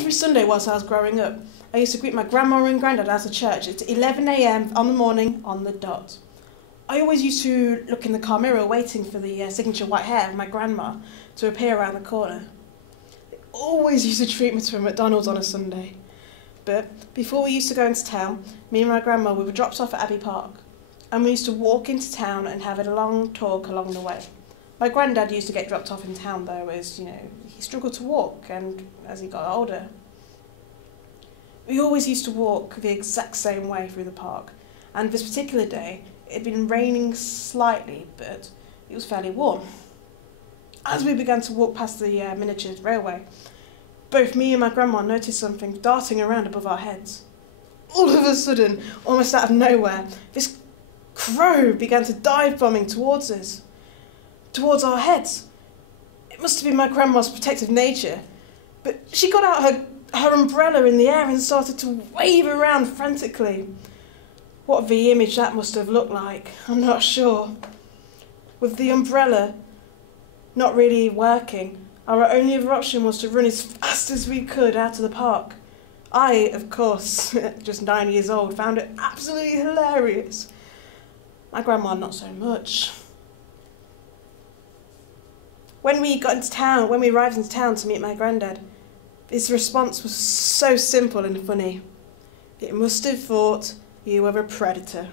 every Sunday whilst I was growing up, I used to greet my grandma and granddad after church at 11 a.m. on the morning on the dot. I always used to look in the car mirror waiting for the signature white hair of my grandma to appear around the corner. They always used to treat me to a McDonald's on a Sunday. But before we used to go into town, me and my grandma, we were dropped off at Abbey Park, and we used to walk into town and have a long talk along the way. My granddad used to get dropped off in town though, as he struggled to walk, and as he got older. We always used to walk the exact same way through the park, and this particular day it had been raining slightly, but it was fairly warm. As we began to walk past the miniature railway, both me and my grandma noticed something darting around above our heads. All of a sudden, almost out of nowhere, this crow began to dive bombing towards us, towards our heads. It must have been my grandma's protective nature, but she got out her umbrella in the air and started to wave around frantically. What the image that must have looked like, I'm not sure. With the umbrella not really working, our only other option was to run as fast as we could out of the park. I, of course, just 9 years old, found it absolutely hilarious. My grandma not so much. When we arrived into town to meet my granddad, his response was so simple and funny. It must have thought you were a predator.